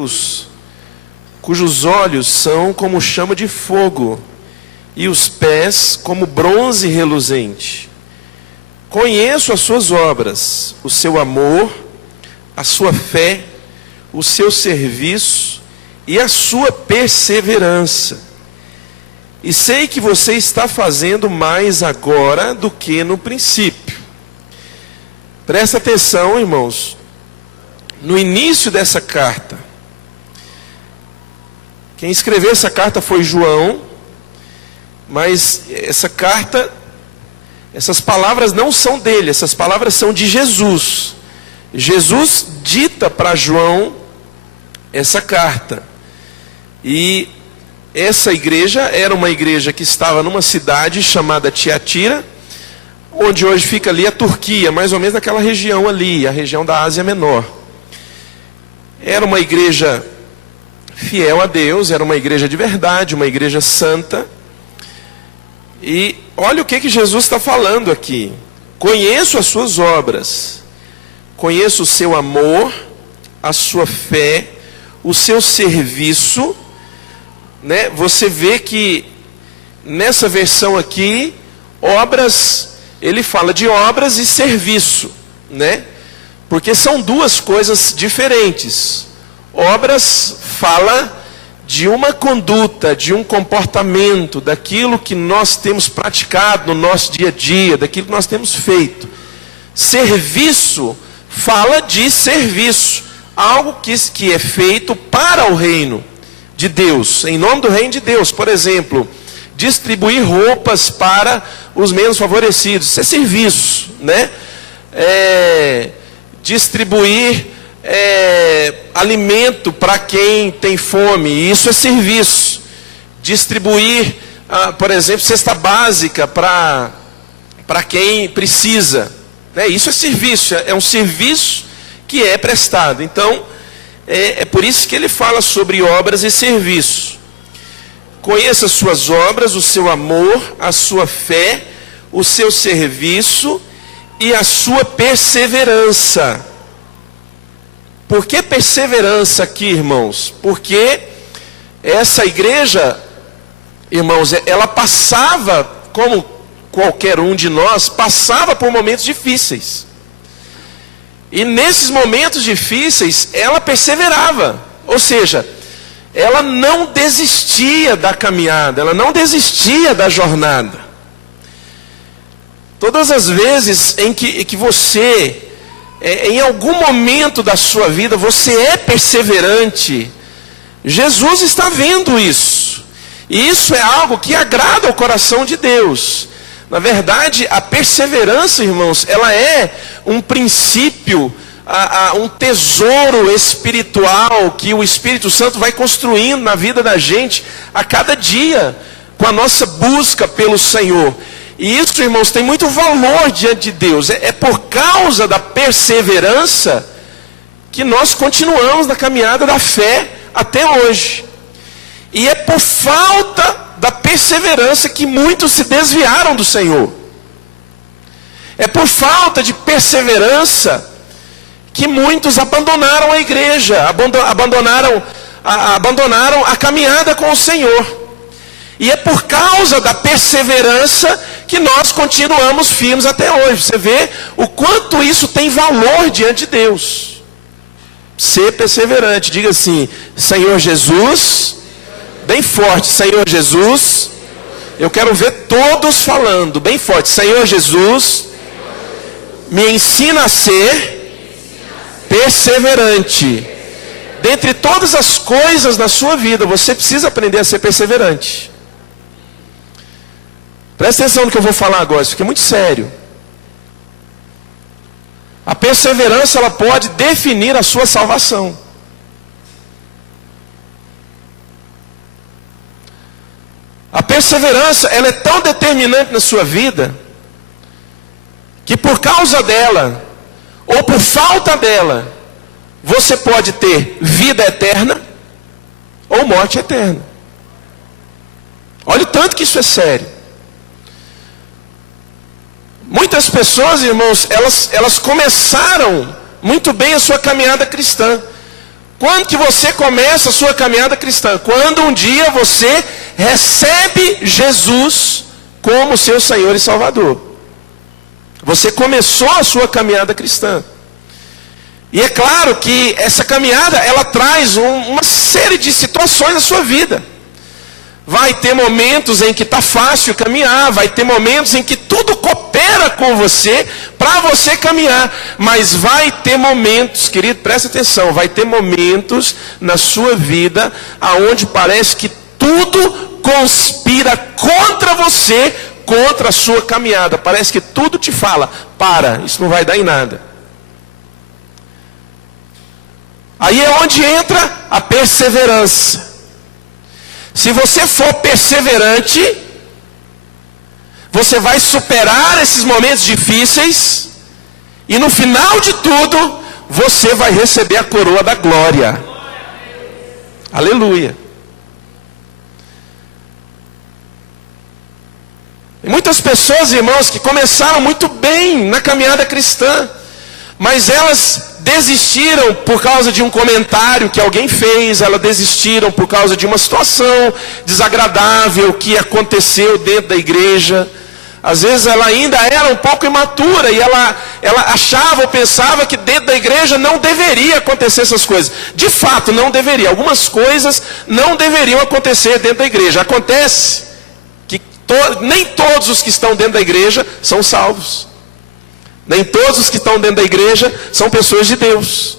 Deus, cujos olhos são como chama de fogo e os pés como bronze reluzente. Conheço as suas obras, o seu amor, a sua fé, o seu serviço e a sua perseverança. E sei que você está fazendo mais agora do que no princípio. Presta atenção, irmãos. No início dessa carta, quem escreveu essa carta foi João, mas essa carta, essas palavras não são dele, essas palavras são de Jesus. Jesus dita para João essa carta. E essa igreja era uma igreja que estava numa cidade chamada Tiatira, onde hoje fica ali a Turquia, mais ou menos naquela região ali, a região da Ásia Menor. Era uma igreja fiel a Deus, era uma igreja de verdade, uma igreja santa. E olha o que Jesus está falando aqui. Conheço as suas obras, conheço o seu amor, a sua fé, o seu serviço, né? Você vê que nessa versão aqui, obras, ele fala de obras e serviço, né? Porque são duas coisas diferentes. Obras fala de uma conduta, de um comportamento, daquilo que nós temos praticado no nosso dia a dia, daquilo que nós temos feito. Serviço fala de serviço, algo que é feito para o reino de Deus, em nome do reino de Deus. Por exemplo, distribuir roupas para os menos favorecidos, isso é serviço, né? Distribuir alimento para quem tem fome, isso é serviço. Distribuir, por exemplo, cesta básica para quem precisa, né? Isso é serviço, é um serviço que é prestado. Então, é por isso que ele fala sobre obras e serviço. Conheça as suas obras, o seu amor, a sua fé, o seu serviço e a sua perseverança. Por que perseverança aqui, irmãos? Porque essa igreja, irmãos, ela passava, como qualquer um de nós, passava por momentos difíceis. E nesses momentos difíceis, ela perseverava. Ou seja, ela não desistia da caminhada, ela não desistia da jornada. Todas as vezes em que você, em algum momento da sua vida, você é perseverante, Jesus está vendo isso. E isso é algo que agrada ao coração de Deus. Na verdade, a perseverança, irmãos, ela é um princípio, um tesouro espiritual que o Espírito Santo vai construindo na vida da gente a cada dia, com a nossa busca pelo Senhor. E isso, irmãos, tem muito valor diante de Deus. É por causa da perseverança que nós continuamos na caminhada da fé até hoje. E é por falta da perseverança que muitos se desviaram do Senhor. É por falta de perseverança que muitos abandonaram a igreja, abandonaram a caminhada com o Senhor. E é por causa da perseverança que nós continuamos firmes até hoje. Você vê o quanto isso tem valor diante de Deus. Ser perseverante. Diga assim: Senhor Jesus, bem forte, Senhor Jesus. Eu quero ver todos falando bem forte: Senhor Jesus, me ensina a ser perseverante. Dentre todas as coisas na sua vida, você precisa aprender a ser perseverante. Presta atenção no que eu vou falar agora, isso aqui é muito sério. A perseverança, ela pode definir a sua salvação. A perseverança, ela é tão determinante na sua vida, que por causa dela, ou por falta dela, você pode ter vida eterna, ou morte eterna. Olha o tanto que isso é sério. Muitas pessoas, irmãos, elas começaram muito bem a sua caminhada cristã, Quando que você começa a sua caminhada cristã? Quando um dia você recebe Jesus como seu Senhor e Salvador. Você começou a sua caminhada cristã. E é claro que essa caminhada, ela traz uma série de situações na sua vida. Vai ter momentos em que está fácil caminhar, vai ter momentos em que tudo coopera com você, para você caminhar. Mas vai ter momentos, querido, presta atenção, vai ter momentos na sua vida, aonde parece que tudo conspira contra você, contra a sua caminhada. Parece que tudo te fala, para, isso não vai dar em nada. Aí é onde entra a perseverança. Se você for perseverante, você vai superar esses momentos difíceis, e no final de tudo, você vai receber a coroa da glória. Aleluia. E muitas pessoas, irmãos, que começaram muito bem na caminhada cristã, mas elas desistiram por causa de um comentário que alguém fez, elas desistiram por causa de uma situação desagradável que aconteceu dentro da igreja. Às vezes ela ainda era um pouco imatura e ela achava ou pensava que dentro da igreja não deveria acontecer essas coisas. De fato, não deveria. Algumas coisas não deveriam acontecer dentro da igreja. Acontece que nem todos os que estão dentro da igreja são salvos. Nem todos os que estão dentro da igreja são pessoas de Deus.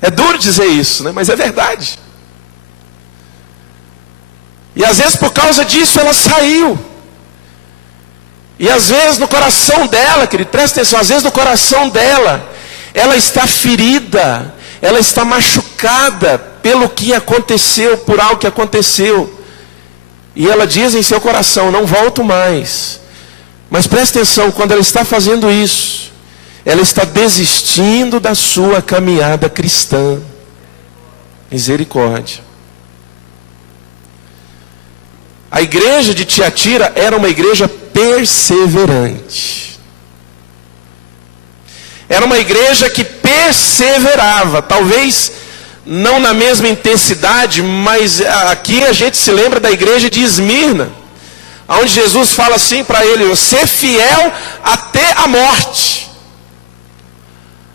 É duro dizer isso, né? Mas é verdade. E às vezes por causa disso ela saiu. E às vezes no coração dela, querido, presta atenção, às vezes no coração dela, ela está ferida, ela está machucada pelo que aconteceu, por algo que aconteceu. E ela diz em seu coração, não volto mais. Mas preste atenção, quando ela está fazendo isso, ela está desistindo da sua caminhada cristã. Misericórdia. A igreja de Tiatira era uma igreja perseverante. Era uma igreja que perseverava, talvez não na mesma intensidade, mas aqui a gente se lembra da igreja de Esmirna, onde Jesus fala assim para ele, ser fiel até a morte.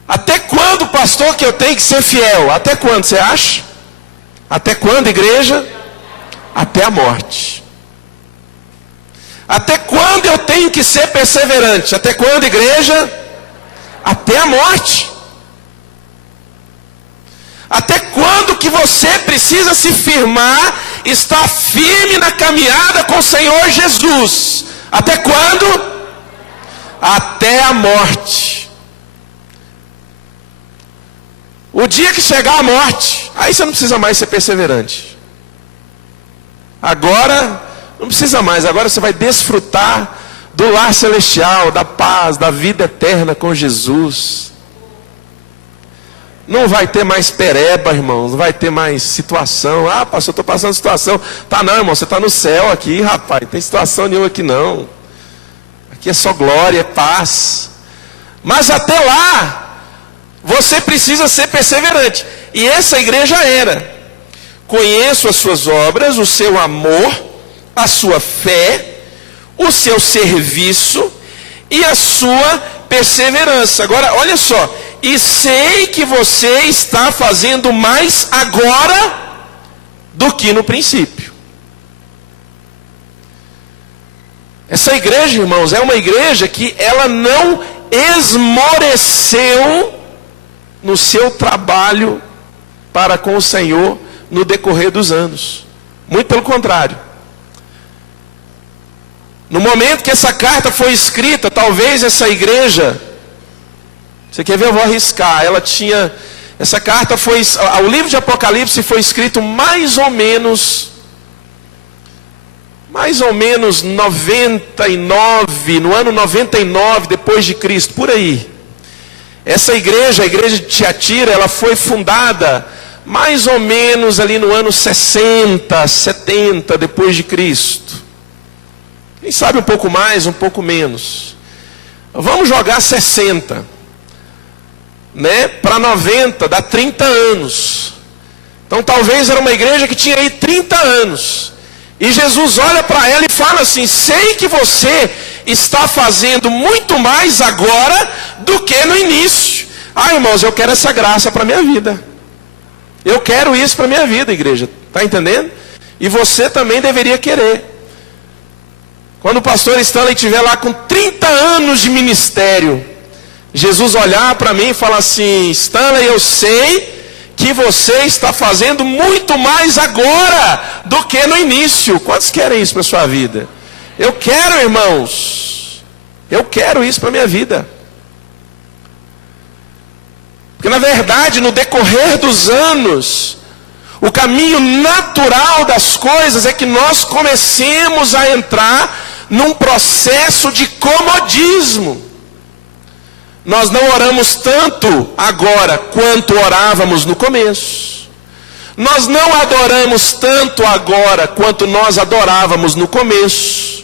Até quando, pastor, que eu tenho que ser fiel? Até quando, você acha? Até quando, igreja? Até a morte. Até quando eu tenho que ser perseverante? Até quando, igreja? Até a morte. Até quando que você precisa se firmar, estar firme na caminhada com o Senhor Jesus? Até quando? Até a morte. O dia que chegar a morte, aí você não precisa mais ser perseverante. Agora, não precisa mais, agora você vai desfrutar do lar celestial, da paz, da vida eterna com Jesus. Não vai ter mais pereba, irmãos. Não vai ter mais situação. Ah, pastor, eu estou passando situação. Tá não, irmão, você está no céu aqui, rapaz. Não tem situação nenhuma aqui não. Aqui é só glória, é paz. Mas até lá, você precisa ser perseverante. E essa igreja era. Conheço as suas obras, o seu amor, a sua fé, o seu serviço e a sua perseverança. Agora, olha só. E sei que você está fazendo mais agora do que no princípio. Essa igreja, irmãos, é uma igreja que ela não esmoreceu no seu trabalho para com o Senhor no decorrer dos anos. Muito pelo contrário. No momento que essa carta foi escrita, talvez essa igreja... Você quer ver? Eu vou arriscar. Essa carta foi... O livro de Apocalipse foi escrito mais ou menos 99, no ano 99 depois de Cristo, por aí. Essa igreja, a igreja de Tiatira, ela foi fundada mais ou menos ali no ano 60, 70 depois de Cristo. Quem sabe um pouco mais, um pouco menos. Vamos jogar 60. né, para 90, dá 30 anos. Então talvez era uma igreja que tinha aí 30 anos. E Jesus olha para ela e fala assim: sei que você está fazendo muito mais agora do que no início. Ah, irmãos, eu quero essa graça para a minha vida. Eu quero isso para a minha vida, igreja. Está entendendo? E você também deveria querer. Quando o pastor Stanley estiver lá com 30 anos de ministério, Jesus olhar para mim e falar assim: Stanley, eu sei que você está fazendo muito mais agora do que no início. Quantos querem isso para a sua vida? Eu quero, irmãos. Eu quero isso para a minha vida. Porque na verdade, no decorrer dos anos, o caminho natural das coisas é que nós comecemos a entrar num processo de comodismo. Nós não oramos tanto agora quanto orávamos no começo. Nós não adoramos tanto agora quanto nós adorávamos no começo.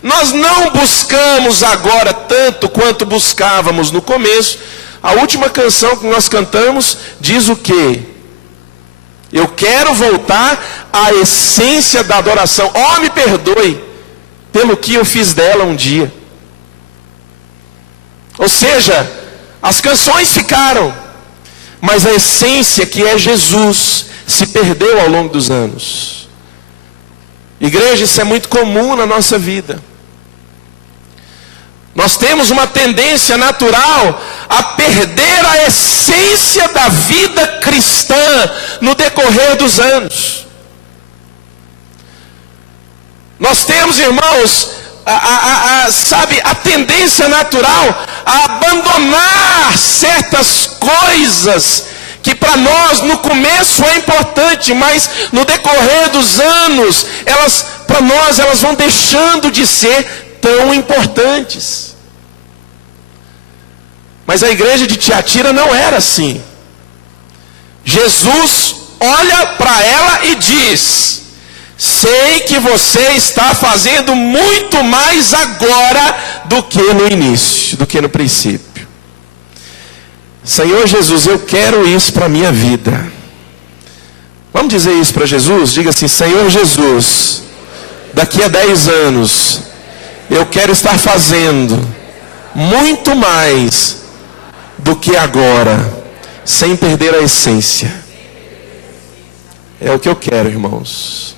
Nós não buscamos agora tanto quanto buscávamos no começo. A última canção que nós cantamos diz o quê? Eu quero voltar à essência da adoração. Oh, me perdoe pelo que eu fiz dela um dia. Ou seja, as canções ficaram, mas a essência, que é Jesus, se perdeu ao longo dos anos. Igreja, isso é muito comum na nossa vida. Nós temos uma tendência natural a perder a essência da vida cristã no decorrer dos anos. Nós temos, irmãos, a tendência natural a abandonar certas coisas que para nós no começo é importante, mas no decorrer dos anos, para nós elas vão deixando de ser tão importantes. Mas a igreja de Tiatira não era assim. Jesus olha para ela e diz: sei que você está fazendo muito mais agora do que no início, do que no princípio. Senhor Jesus, eu quero isso para a minha vida. Vamos dizer isso para Jesus? Diga assim: Senhor Jesus, daqui a 10 anos, eu quero estar fazendo muito mais do que agora, sem perder a essência. É o que eu quero, irmãos.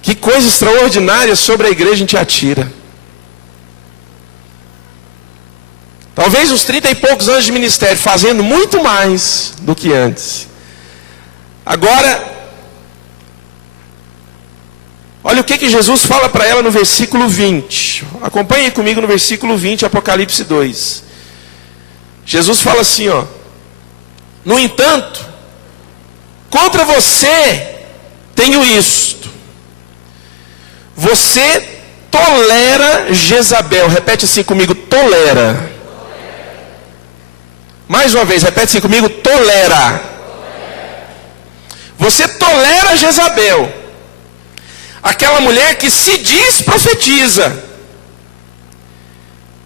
Que coisa extraordinária sobre a igreja em Tiatira. Talvez uns 30 e poucos anos de ministério, fazendo muito mais do que antes. Agora, olha o que Jesus fala para ela no versículo 20. Acompanhe comigo no versículo 20, Apocalipse 2. Jesus fala assim, ó: no entanto, contra você tenho isto: você tolera Jezabel. Repete assim comigo: tolera. Mais uma vez, repete assim comigo: tolera. Você tolera Jezabel, aquela mulher que se diz profetiza.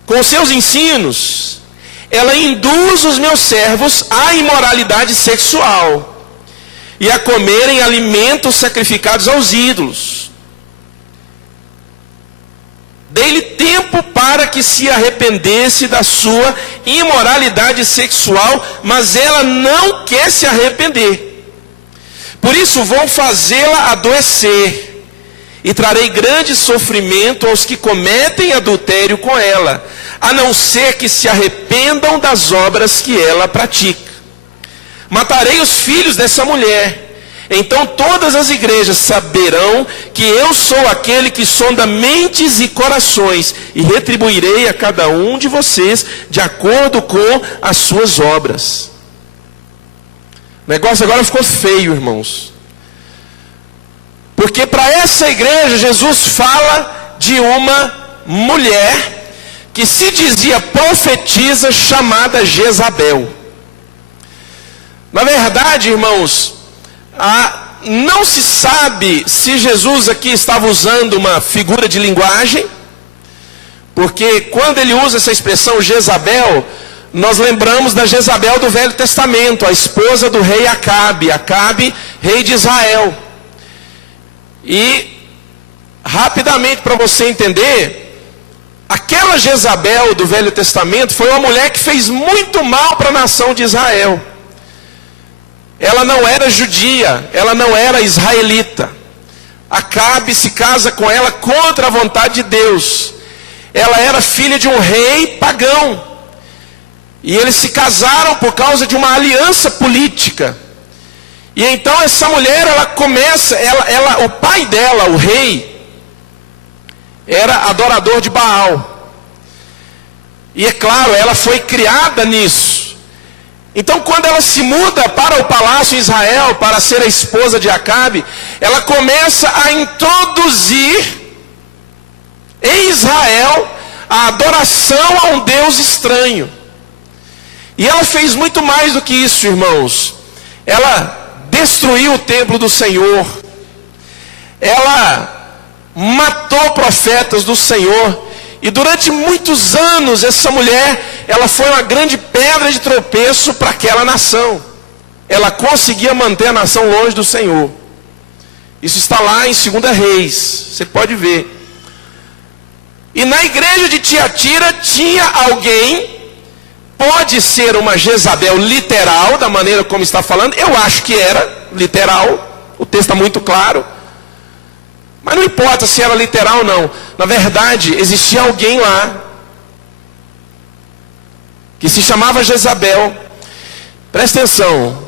Com seus ensinos, ela induz os meus servos à imoralidade sexual e a comerem alimentos sacrificados aos ídolos. Dei-lhe tempo para que se arrependesse da sua imoralidade sexual, mas ela não quer se arrepender. Por isso vou fazê-la adoecer, e trarei grande sofrimento aos que cometem adultério com ela, a não ser que se arrependam das obras que ela pratica. Matarei os filhos dessa mulher. Então todas as igrejas saberão que eu sou aquele que sonda mentes e corações, e retribuirei a cada um de vocês de acordo com as suas obras. O negócio agora ficou feio, irmãos. Porque para essa igreja, Jesus fala de uma mulher que se dizia profetisa, chamada Jezabel. Na verdade, irmãos, não se sabe se Jesus aqui estava usando uma figura de linguagem, Porque quando ele usa essa expressão Jezabel, nós lembramos da Jezabel do Velho Testamento, a esposa do rei Acabe, rei de Israel. E, rapidamente para você entender, aquela Jezabel do Velho Testamento foi uma mulher que fez muito mal para a nação de Israel. Ela não era judia, ela não era israelita. Acabe se casa com ela contra a vontade de Deus. Ela era filha de um rei pagão. E eles se casaram por causa de uma aliança política. E então essa mulher, ela começa, o pai dela, o rei, era adorador de Baal. E é claro, ela foi criada nisso. Então quando ela se muda para o palácio em Israel, para ser a esposa de Acabe, ela começa a introduzir em Israel a adoração a um Deus estranho. E ela fez muito mais do que isso, irmãos. Ela destruiu o templo do Senhor. Ela matou profetas do Senhor. E durante muitos anos essa mulher, ela foi uma grande pedra de tropeço para aquela nação. Ela conseguia manter a nação longe do Senhor. Isso está lá em 2 Reis, você pode ver. E na igreja de Tiatira tinha alguém, pode ser uma Jezabel literal, da maneira como está falando, eu acho que era literal, o texto está muito claro. Mas não importa se era literal ou não. Na verdade, existia alguém lá, que se chamava Jezabel. Presta atenção,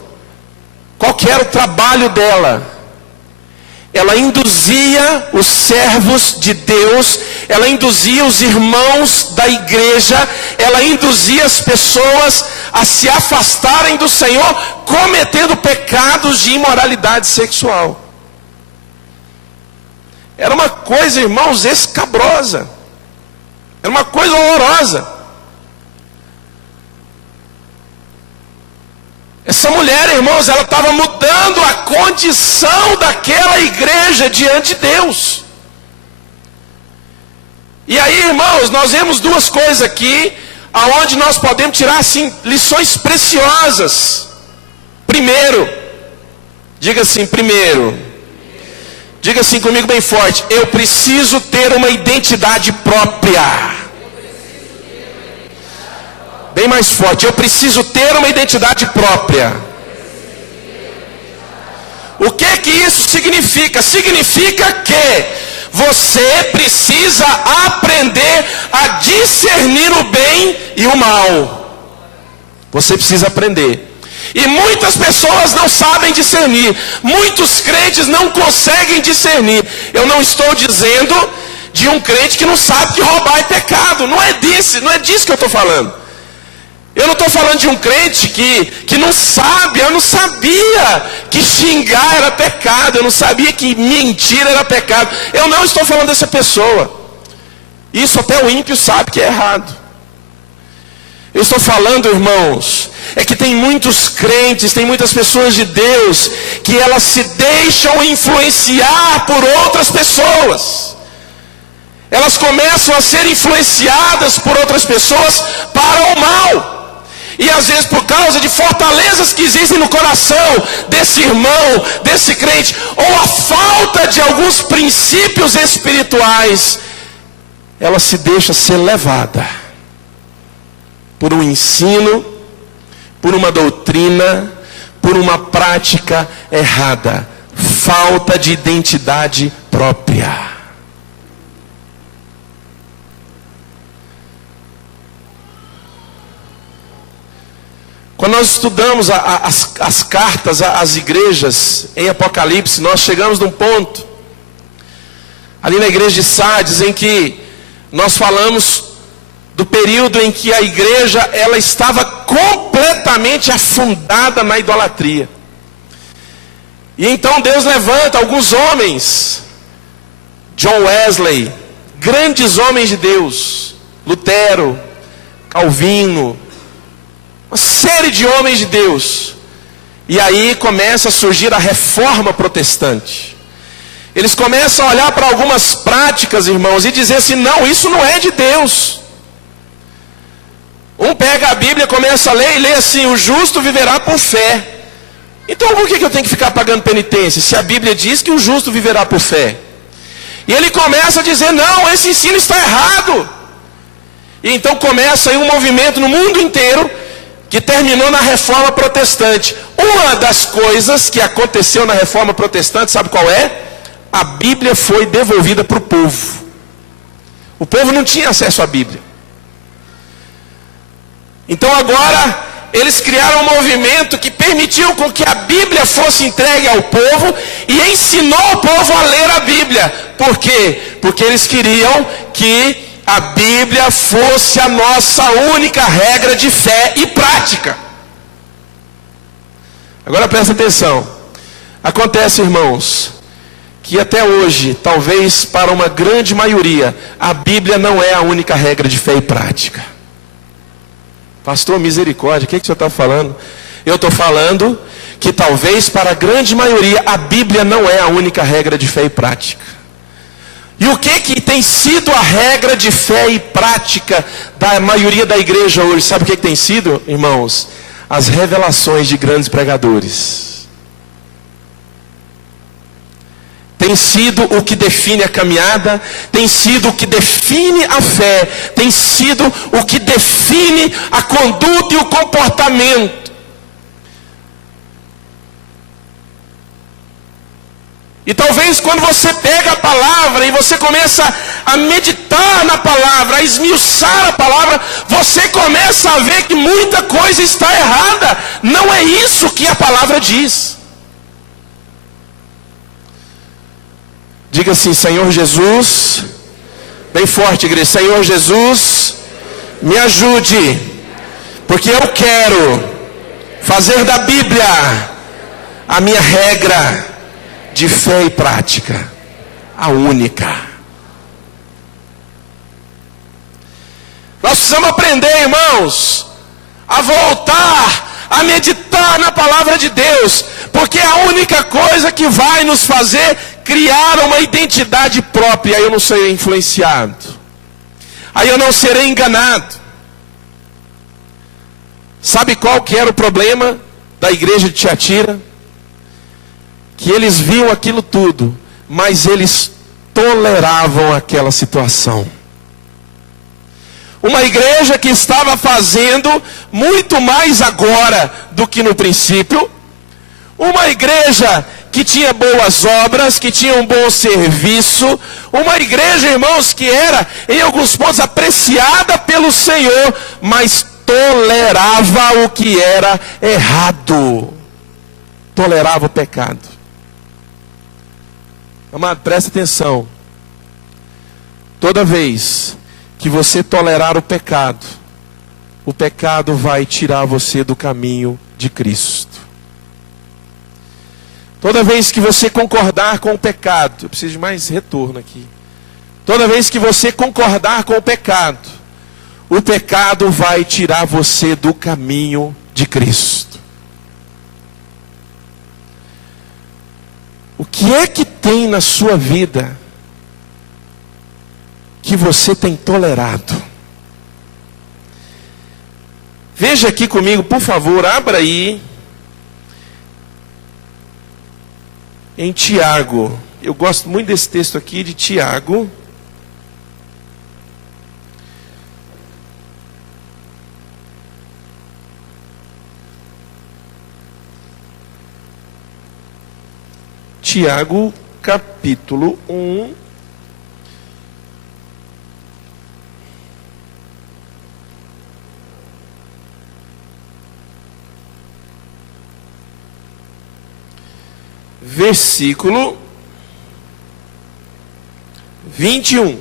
qual que era o trabalho dela? Ela induzia os servos de Deus, ela induzia os irmãos da igreja, ela induzia as pessoas a se afastarem do Senhor, cometendo pecados de imoralidade sexual. Era uma coisa, irmãos, escabrosa. Era uma coisa horrorosa. Essa mulher, irmãos, ela estava mudando a condição daquela igreja diante de Deus. E aí, irmãos, nós vemos duas coisas aqui, aonde nós podemos tirar, assim, lições preciosas. Primeiro, diga assim, diga assim comigo bem forte, eu preciso ter uma identidade própria. Bem mais forte, eu preciso ter uma identidade própria. O que isso significa? Significa que você precisa aprender a discernir o bem e o mal. Você precisa aprender. E muitas pessoas não sabem discernir. Muitos crentes não conseguem discernir. Eu não estou dizendo de um crente que não sabe que roubar é pecado. Não é disso que eu estou falando. Eu não estou falando de um crente que não sabe. Eu não sabia que xingar era pecado. Eu não sabia que mentir era pecado. Eu não estou falando dessa pessoa. Isso até o ímpio sabe que é errado. Eu estou falando, irmãos, é que tem muitos crentes, tem muitas pessoas de Deus, que elas se deixam influenciar por outras pessoas. Elas começam a ser influenciadas por outras pessoas para o mal. E às vezes por causa de fortalezas que existem no coração desse irmão, desse crente, ou a falta de alguns princípios espirituais, ela se deixa ser levada por um ensino, por uma doutrina, por uma prática errada. Falta de identidade própria. Quando nós estudamos as cartas às igrejas em Apocalipse, nós chegamos num ponto, ali na igreja de Sardes, em que nós falamos do período em que a igreja ela estava completamente afundada na idolatria. E então Deus levanta alguns homens, John Wesley, grandes homens de Deus, Lutero, Calvino, uma série de homens de Deus. E aí começa a surgir a reforma protestante. Eles começam a olhar para algumas práticas, irmãos, e dizer assim, não, isso não é de Deus. Um pega a Bíblia, começa a ler e lê assim, o justo viverá por fé. Então por que eu tenho que ficar pagando penitência, se a Bíblia diz que o justo viverá por fé? E ele começa a dizer, não, esse ensino está errado. E então começa aí um movimento no mundo inteiro, que terminou na Reforma Protestante. Uma das coisas que aconteceu na Reforma Protestante, sabe qual é? A Bíblia foi devolvida para o povo. O povo não tinha acesso à Bíblia. Então agora, eles criaram um movimento que permitiu com que a Bíblia fosse entregue ao povo e ensinou o povo a ler a Bíblia. Por quê? Porque eles queriam que a Bíblia fosse a nossa única regra de fé e prática. Agora presta atenção. Acontece, irmãos, que até hoje, talvez para uma grande maioria, a Bíblia não é a única regra de fé e prática. Pastor, misericórdia, o que o senhor está falando? Eu estou falando que talvez para a grande maioria, a Bíblia não é a única regra de fé e prática. E o que tem sido a regra de fé e prática da maioria da igreja hoje? Sabe o que tem sido, irmãos? As revelações de grandes pregadores. Tem sido o que define a caminhada, tem sido o que define a fé, tem sido o que define a conduta e o comportamento. E talvez quando você pega a palavra e você começa a meditar na palavra, a esmiuçar a palavra, você começa a ver que muita coisa está errada. Não é isso que a palavra diz. Diga assim, Senhor Jesus, bem forte, igreja, Senhor Jesus, me ajude, porque eu quero fazer da Bíblia a minha regra de fé e prática, a única. Nós precisamos aprender, irmãos, a voltar, a meditar na palavra de Deus, porque é a única coisa que vai nos fazer criar uma identidade própria. Aí eu não serei influenciado, aí eu não serei enganado. Sabe qual que era o problema da igreja de Tiatira? Que eles viam aquilo tudo, mas eles toleravam aquela situação. Uma igreja que estava fazendo muito mais agora do que no princípio. Uma igreja que tinha boas obras, que tinha um bom serviço. Uma igreja, irmãos, que era em alguns pontos apreciada pelo Senhor, mas tolerava o que era errado. Tolerava o pecado. Amado, presta atenção. Toda vez que você tolerar o pecado vai tirar você do caminho de Cristo. Toda vez que você concordar com o pecado, eu preciso de mais retorno aqui. Toda vez que você concordar com o pecado vai tirar você do caminho de Cristo. O que é que tem na sua vida que você tem tolerado? Veja aqui comigo, por favor, abra aí em Tiago. Eu gosto muito desse texto aqui de Tiago. Tiago, capítulo 1. Versículo 21.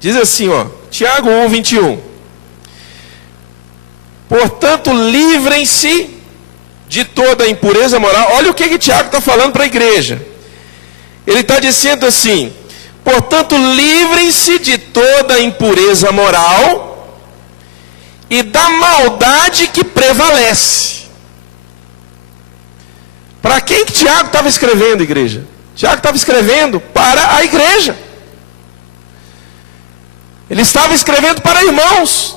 Diz assim, ó, Tiago 1, 21. Portanto, livrem-se de toda a impureza moral. Olha o que Tiago está falando para a igreja. Ele está dizendo assim: portanto, livrem-se de toda a impureza moral e da maldade que prevalece. Para quem que Tiago estava escrevendo, igreja? Tiago estava escrevendo para a igreja. Ele estava escrevendo para irmãos.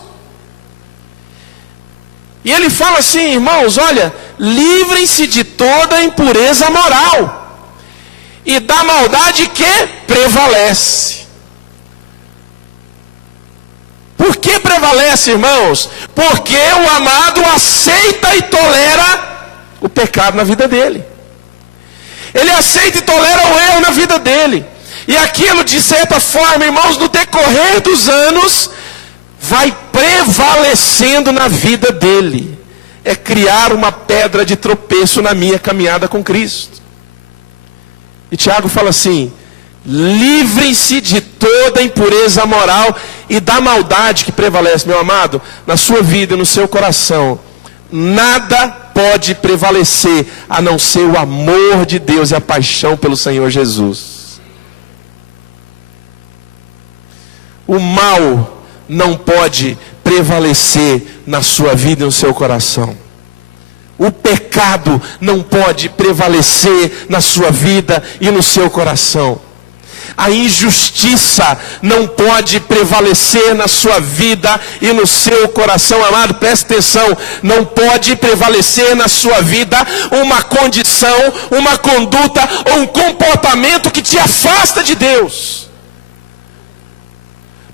E ele fala assim, irmãos, olha, livrem-se de toda impureza moral e da maldade que prevalece. Por que prevalece, irmãos? Porque o amado aceita e tolera o pecado na vida dele. Ele aceita e tolera o erro na vida dele. E aquilo, de certa forma, irmãos, no decorrer dos anos, vai prevalecendo na vida dele. É criar uma pedra de tropeço na minha caminhada com Cristo. E Tiago fala assim, livrem-se de toda impureza moral e da maldade que prevalece, meu amado, na sua vida e no seu coração. Nada pode prevalecer a não ser o amor de Deus e a paixão pelo Senhor Jesus. O mal não pode prevalecer na sua vida e no seu coração. O pecado não pode prevalecer na sua vida e no seu coração. A injustiça não pode prevalecer na sua vida e no seu coração. Amado, preste atenção. Não pode prevalecer na sua vida uma condição, uma conduta ou um comportamento que te afasta de Deus.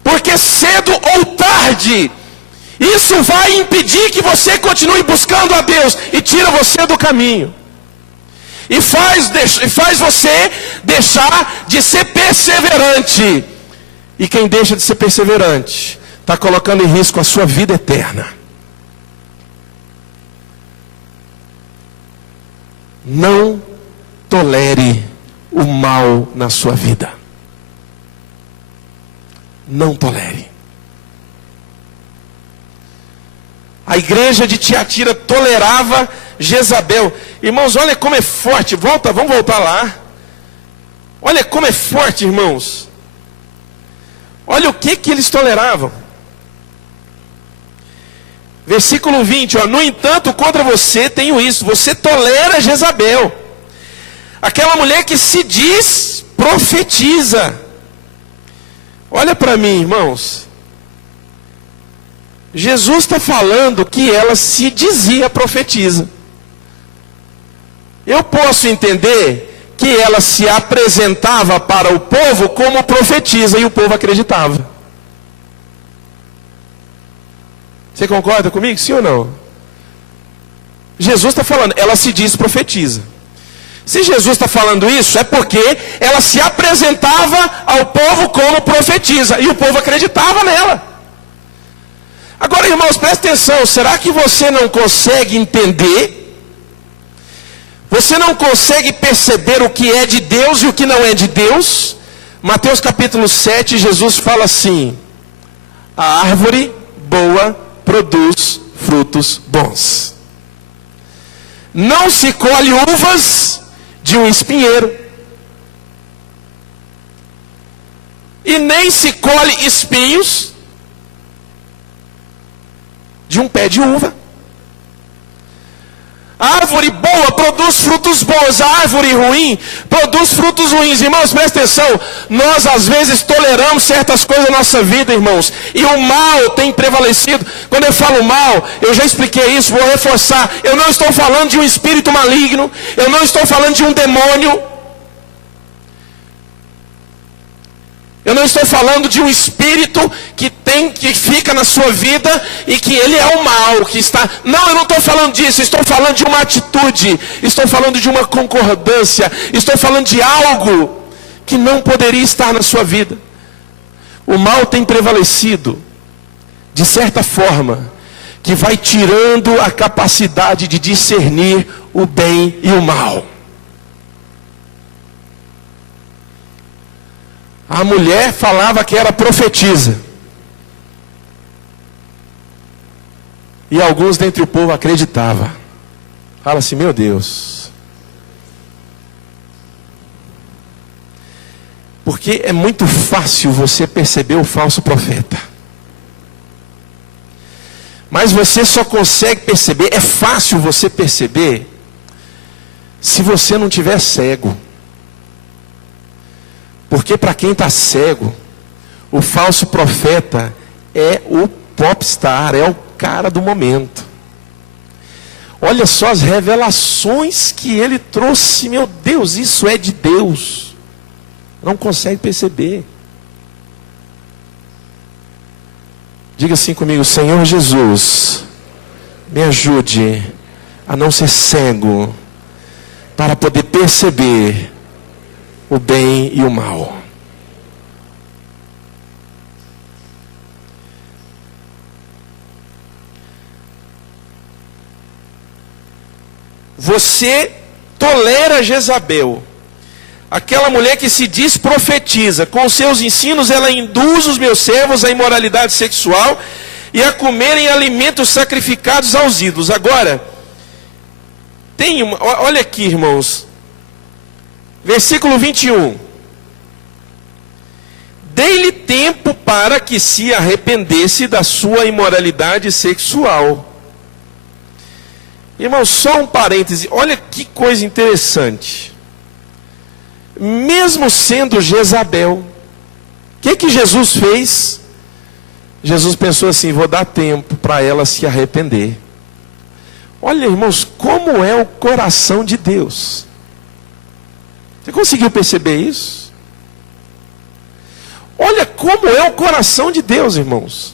Porque cedo ou tarde, isso vai impedir que você continue buscando a Deus e tira você do caminho. E faz você deixar de ser perseverante. E quem deixa de ser perseverante está colocando em risco a sua vida eterna. Não tolere o mal na sua vida. Não tolere. A igreja de Tiatira tolerava Jezabel. Irmãos, olha como é forte. Vamos voltar lá. Olha como é forte, irmãos. Olha o que eles toleravam. Versículo 20, ó. No entanto, contra você tenho isso. Você tolera Jezabel, aquela mulher que se diz profetiza. Olha para mim, irmãos. Jesus está falando que ela se dizia profetiza. Eu posso entender que ela se apresentava para o povo como profetiza e o povo acreditava. Você concorda comigo? Sim ou não? Jesus está falando, ela se diz profetiza. Se Jesus está falando isso, é porque ela se apresentava ao povo como profetiza e o povo acreditava nela. Agora, irmãos, presta atenção. Será que você não consegue entender? Você não consegue perceber o que é de Deus e o que não é de Deus? Mateus capítulo 7, Jesus fala assim: a árvore boa produz frutos bons. Não se colhe uvas de um espinheiro, e nem se colhe espinhos de um pé de uva. A árvore boa produz frutos bons, a árvore ruim produz frutos ruins. Irmãos, presta atenção. Nós às vezes toleramos certas coisas na nossa vida, irmãos, e o mal tem prevalecido. Quando eu falo mal, eu já expliquei isso, vou reforçar. Eu não estou falando de um espírito maligno, eu não estou falando de um demônio, eu não estou falando de um espírito que fica na sua vida e que ele é o mal, que está... Não, eu não estou falando disso, estou falando de uma atitude, estou falando de uma concordância, estou falando de algo que não poderia estar na sua vida. O mal tem prevalecido, de certa forma, que vai tirando a capacidade de discernir o bem e o mal. A mulher falava que era profetisa. E alguns dentre o povo acreditavam. Fala assim, meu Deus. Porque é muito fácil você perceber o falso profeta. Mas você só consegue perceber, é fácil você perceber, se você não tiver cego. Porque para quem está cego, o falso profeta é o popstar, é o cara do momento. Olha só as revelações que ele trouxe, meu Deus, isso é de Deus. Não consegue perceber. Diga assim comigo: Senhor Jesus, me ajude a não ser cego, para poder perceber o bem e o mal. Você tolera Jezabel, aquela mulher que se diz profetiza. Com seus ensinos ela induz os meus servos à imoralidade sexual e a comerem alimentos sacrificados aos ídolos. Agora, olha aqui, irmãos, versículo 21. Dei-lhe tempo para que se arrependesse da sua imoralidade sexual. Irmão, só um parêntese, olha que coisa interessante. Mesmo sendo Jezabel, o que Jesus fez? Jesus pensou assim: vou dar tempo para ela se arrepender. Olha, irmãos, como é o coração de Deus. Você conseguiu perceber isso? Olha como é o coração de Deus, irmãos.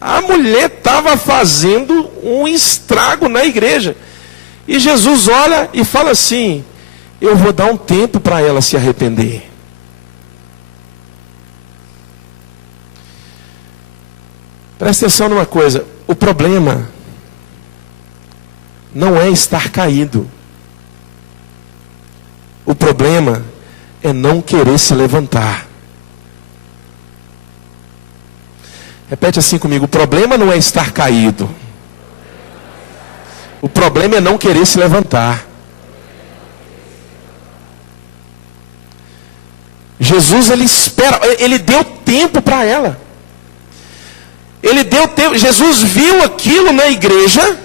A mulher estava fazendo um estrago na igreja. E Jesus olha e fala assim: eu vou dar um tempo para ela se arrepender. Presta atenção numa coisa: o problema não é estar caído. O problema é não querer se levantar. Repete assim comigo: o problema não é estar caído. O problema é não querer se levantar. Jesus, ele espera, ele deu tempo para ela. Ele deu tempo. Jesus viu aquilo na igreja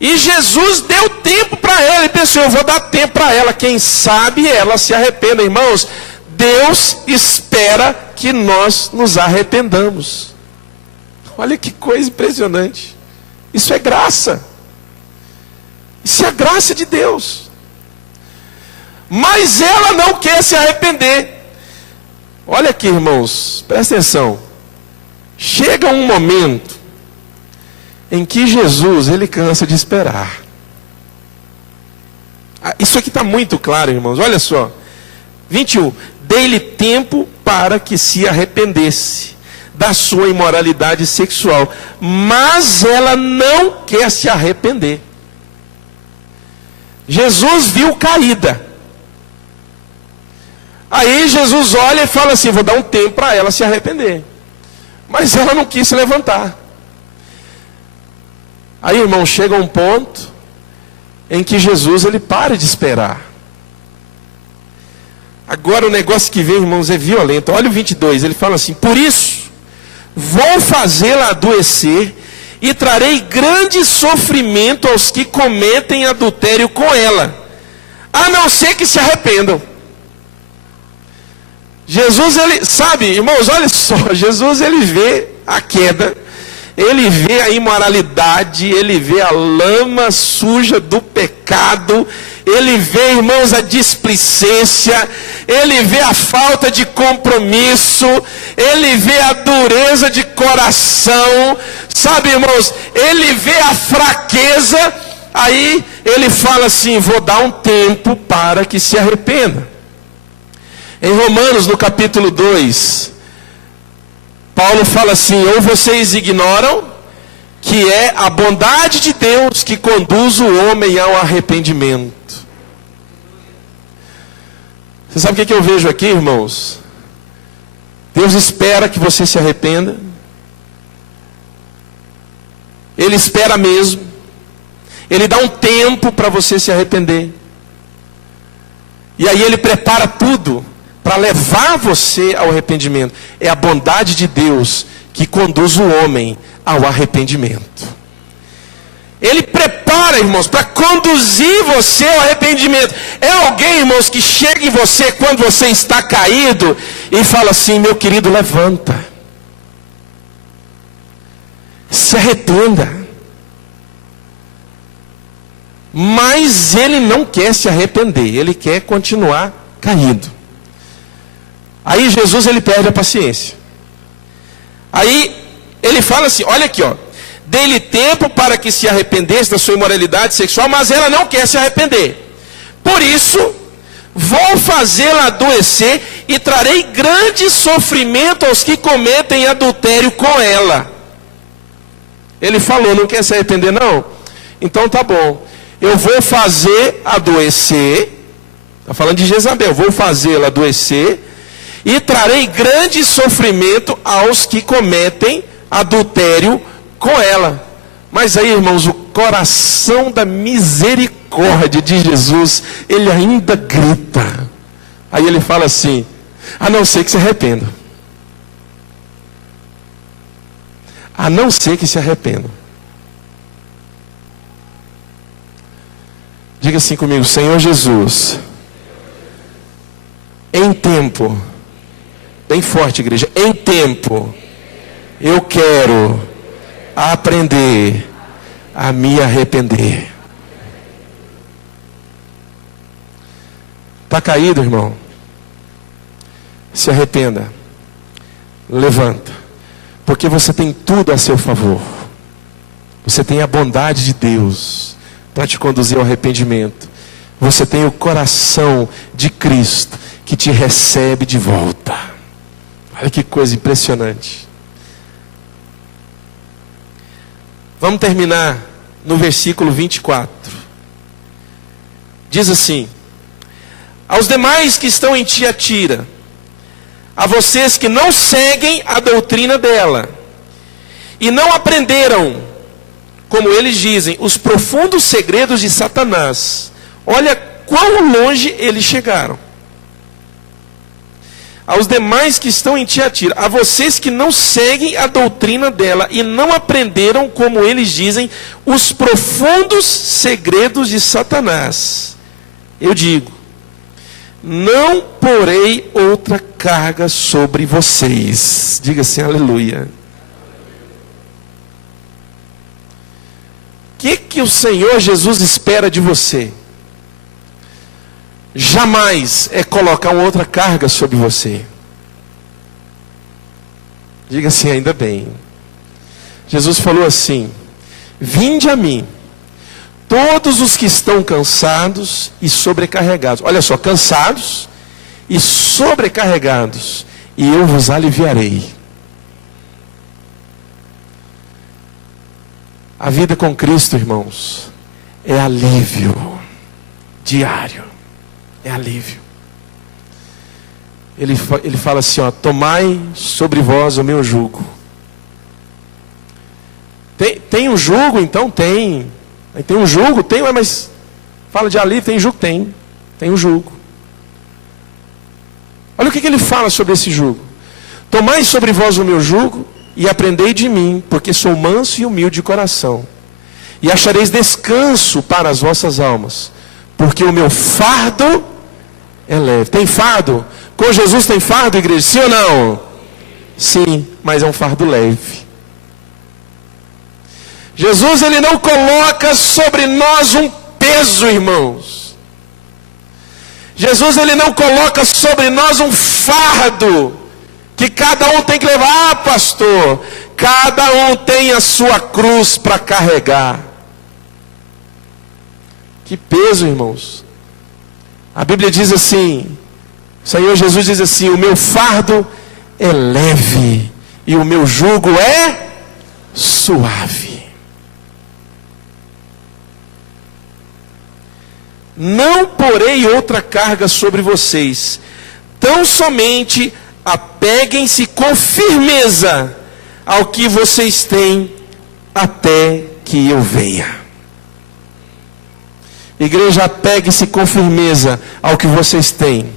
e Jesus deu tempo para ela. Ele pensou: eu vou dar tempo para ela, quem sabe ela se arrependa. Irmãos, Deus espera que nós nos arrependamos. Olha que coisa impressionante. Isso é graça. Isso é a graça de Deus. Mas ela não quer se arrepender. Olha aqui, irmãos, presta atenção. Chega um momento em que Jesus, ele cansa de esperar. Isso aqui está muito claro, irmãos. Olha só. 21. Dei-lhe tempo para que se arrependesse da sua imoralidade sexual. Mas ela não quer se arrepender. Jesus viu caída. Aí Jesus olha e fala assim: vou dar um tempo para ela se arrepender. Mas ela não quis se levantar. Aí, irmão, chega um ponto em que Jesus, ele para de esperar. Agora o negócio que vem, irmãos, é violento. Olha o 22, ele fala assim: por isso, vou fazê-la adoecer e trarei grande sofrimento aos que cometem adultério com ela, a não ser que se arrependam. Jesus, ele sabe, irmãos, olha só, Jesus, ele vê a queda, ele vê a imoralidade, ele vê a lama suja do pecado, ele vê, irmãos, a displicência, ele vê a falta de compromisso, ele vê a dureza de coração, sabe, irmãos, ele vê a fraqueza. Aí ele fala assim: vou dar um tempo para que se arrependa. Em Romanos, no capítulo 2, Paulo fala assim: ou vocês ignoram que é a bondade de Deus que conduz o homem ao arrependimento. Você sabe o que eu vejo aqui, irmãos? Deus espera que você se arrependa. Ele espera mesmo. Ele dá um tempo para você se arrepender. E aí ele prepara tudo para levar você ao arrependimento. É a bondade de Deus que conduz o homem ao arrependimento. Ele prepara, irmãos, para conduzir você ao arrependimento. É alguém, irmãos, que chega em você quando você está caído e fala assim: meu querido, levanta. Se arrependa. Mas ele não quer se arrepender, ele quer continuar caído. Aí Jesus, ele perde a paciência. Aí ele fala assim, olha aqui, ó: dê-lhe tempo para que se arrependesse da sua imoralidade sexual, mas ela não quer se arrepender. Por isso, vou fazê-la adoecer e trarei grande sofrimento aos que cometem adultério com ela. Ele falou, não quer se arrepender não? Então tá bom. Eu vou fazer adoecer, está falando de Jezabel, vou fazê-la adoecer e trarei grande sofrimento aos que cometem adultério com ela. Mas aí, irmãos, o coração da misericórdia de Jesus, ele ainda grita. Aí ele fala assim: a não ser que se arrependa. A não ser que se arrependa. Diga assim comigo: Senhor Jesus, em tempo, bem forte, igreja, em tempo, eu quero aprender a me arrepender. Está caído, irmão? Se arrependa. Levanta. Porque você tem tudo a seu favor. Você tem a bondade de Deus para te conduzir ao arrependimento. Você tem o coração de Cristo que te recebe de volta. Olha que coisa impressionante. Vamos terminar no versículo 24. Diz assim: aos demais que estão em Tiatira, a vocês que não seguem a doutrina dela, e não aprenderam, como eles dizem, os profundos segredos de Satanás. Olha quão longe eles chegaram. Aos demais que estão em Tiatira, a vocês que não seguem a doutrina dela e não aprenderam, como eles dizem, os profundos segredos de Satanás, eu digo: não porei outra carga sobre vocês. Diga assim, aleluia. O que o Senhor Jesus espera de você? Jamais é colocar uma outra carga sobre você. Diga assim, ainda bem. Jesus falou assim: vinde a mim, todos os que estão cansados e sobrecarregados. Olha só, cansados e sobrecarregados, e eu vos aliviarei. A vida com Cristo, irmãos, é alívio diário. É alívio. Ele fala assim, ó: tomai sobre vós o meu jugo. Tem um jugo, então? Tem. Tem um jugo? Tem, mas fala de alívio, tem jugo? Tem um jugo. Olha o que ele fala sobre esse jugo: tomai sobre vós o meu jugo e aprendei de mim, porque sou manso e humilde de coração, e achareis descanso para as vossas almas, porque o meu fardo é leve. Tem fardo? Com Jesus tem fardo, igreja? Sim ou não? Sim, mas é um fardo leve. Jesus, ele não coloca sobre nós um peso, irmãos. Jesus, ele não coloca sobre nós um fardo que cada um tem que levar. Ah, pastor, cada um tem a sua cruz para carregar. Que peso, irmãos. A Bíblia diz assim, o Senhor Jesus diz assim: o meu fardo é leve e o meu jugo é suave. Não porei outra carga sobre vocês, tão somente apeguem-se com firmeza ao que vocês têm, até que eu venha. Igreja, apegue-se com firmeza ao que vocês têm.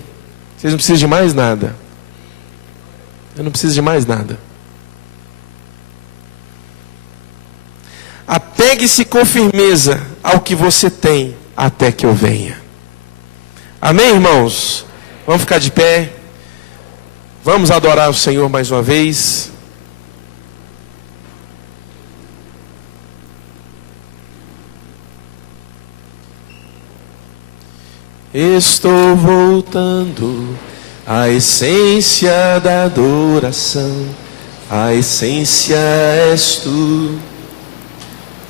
Vocês não precisam de mais nada. Eu não preciso de mais nada. Apegue-se com firmeza ao que você tem, até que eu venha. Amém, irmãos? Vamos ficar de pé. Vamos adorar o Senhor mais uma vez. Estou voltando à essência da adoração. A essência és tu.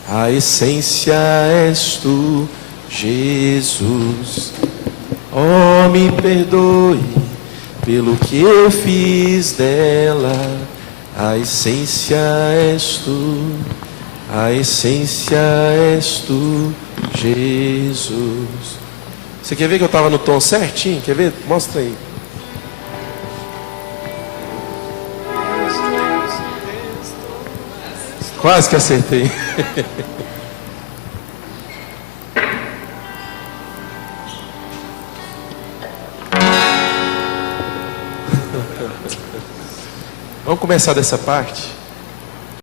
A essência és tu, Jesus. Oh, me perdoe pelo que eu fiz dela. A essência és tu. A essência és tu, Jesus. Você quer ver que eu estava no tom certinho? Quer ver? Mostra aí. Quase que acertei. Vamos começar dessa parte.